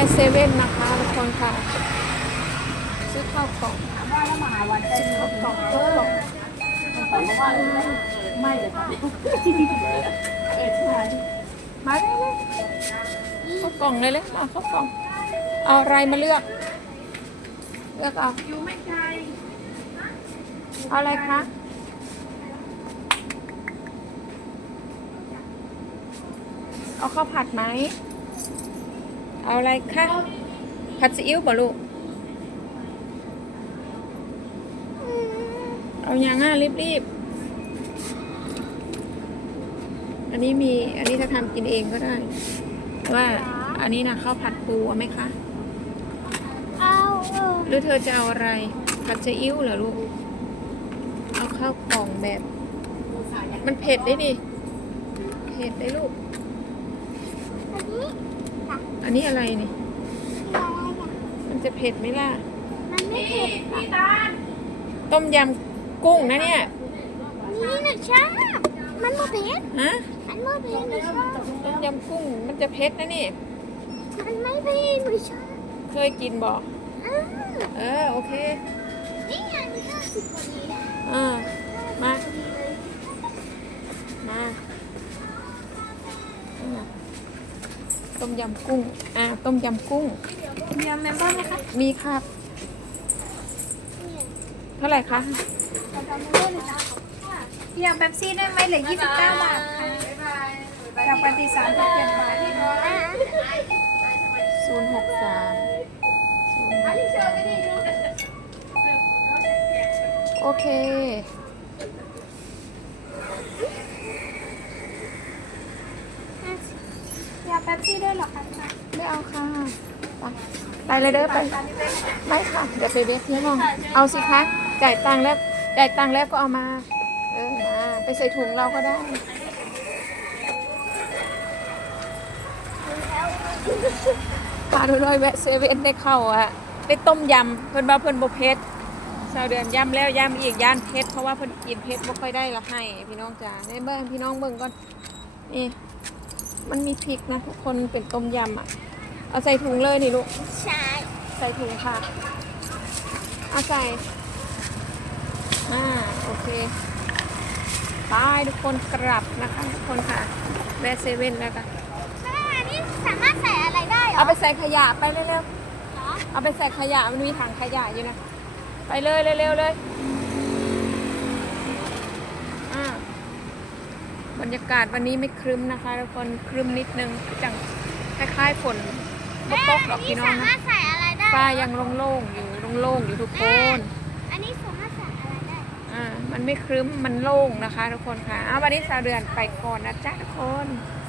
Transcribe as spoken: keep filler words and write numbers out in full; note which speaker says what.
Speaker 1: ะเซเว่นนะคะทุกคนค่ะซื้อข้าวกล่องซื้อข้าวกล่องข้าวกล่อง
Speaker 2: ไม่เลยค่ะเออใช่
Speaker 1: มาเลยเลยข้าวกล่องเลยเลยมาข้าวกล่องเอาอะไรมาเลือกเลือกเอา
Speaker 2: อยู่ไม่ไกล
Speaker 1: เอาอะไรคะเอาข้าวผัดไหมเอาอะไรคะผัดซีอิ๊วบ่ลูกเอาอย่างง่ารีบๆอันนี้มีอันนี้ถ้าทำกินเองก็ได้ว่าอันนี้นะข้าวผัดปูเอาไหมคะ
Speaker 3: เอาเออ
Speaker 1: หรือเธอจะเอาอะไรผัดซีอิ๊วเหรอลูกเอาข้าวกล่องแบบ มันเผ็ดได้ดิเผ็ดได้ลูก
Speaker 3: อันนี้ค่ะ
Speaker 1: อันนี้อะไรนี่
Speaker 3: คืออะไรอ่ะ
Speaker 1: มันจะเผ็ดไหมล่ะ
Speaker 3: มันไม่เผ็ด
Speaker 2: พี่ตาล
Speaker 1: ต้มยำกุ้งนะเนี่ย
Speaker 3: นี่นะชอบมันไม่เผ็ด
Speaker 1: ฮะ
Speaker 3: มันไม่เผ็ดหนูชอบ
Speaker 1: ต้มยำกุ้งมันจะเผ็ดนะนี่
Speaker 3: มันไม่เผ็ดหนูชอบ
Speaker 1: เคยกินบอก
Speaker 3: อ้าว
Speaker 1: เออโอเค
Speaker 3: นี่ไงหนูชอบสิบพอดี
Speaker 1: เออมา
Speaker 3: พอดีเลย
Speaker 1: มานี่ไงต้มยำกุ้งอ่าต้มยำกุ้ง
Speaker 3: มีเมมเบอร์ไหมคะ
Speaker 1: มีครับ
Speaker 3: เนี่ย
Speaker 1: เท่าไหร่คะ
Speaker 3: ขอจำเมมเบอร์เลยนะอยากแบบซี่ได้ไหมเหลือยี่สิบเก้าบาทค่ะอยากปฏิสารก็เปลี่ยนไป
Speaker 1: ศูนย์หกสามโอเค
Speaker 3: อยากแบบซี่ด้วยเหรอคะ
Speaker 1: ไม่เอาค่ะไปไปเลยเด้อไปไม่ค่ะเดี๋ยวไปเวทที่ห้องเอาสิคะจ่ายตังค์แล้วจ่ายตังค์แล้วก็เอามาเออมาไปใส่ถุงเราก็ได้พาดูเลยแวะเซเว่นได้เข้าอะได้ต้มยำเพิ่นว่าเพิ่นบ่เผ็ดชาวเดือนยำแล้วยำอีกย่านเผ็ดเพราะว่าเพิ่นกินเผ็ดบ่ค่อยได้ละให้พี่น้องจ๋าได้เบิ่งพี่น้องเบิ่งก่อนนี่มันมีพริกนะทุกคนเป็นต้มยำอ่ะเอาใส่ถุงเลยนี่ลูก
Speaker 3: ใช่
Speaker 1: ใส่ถุงค่ะเอาใส่อ่าโอเคไปทุกคนกลับนะคะทุกคนค่ะแวะเซเว่นแล้วกัน
Speaker 3: แม่อันนี้สามารถใส่อะไรได้เหรอ
Speaker 1: เอาไปใส่ขยะไปเร็ว
Speaker 3: เหรอ
Speaker 1: ๆเอาไปใส่ขยะมันมีถังขยะอยู่นะไปเลยเร็วๆเลยอ่าบรรยากาศวันนี้ไม่ครึ้มนะคะทุกคนครึ้มนิดนึงจังคล้ายๆฝนบ่ตกหรอกพี่น้อง
Speaker 3: สา
Speaker 1: นะ
Speaker 3: มารถใส่อะไรได้
Speaker 1: ฟ้ายังโล่งๆอยู่โล่งๆอยู่ทุกคน
Speaker 3: อันนี้สามารถใส่อะไรได้
Speaker 1: อ่า มันไม่ครึ้ม มันโล่งนะคะทุกคนค่ะอ้าววันนี้สาวเดือนไปก่อนนะจ๊ะทุกคน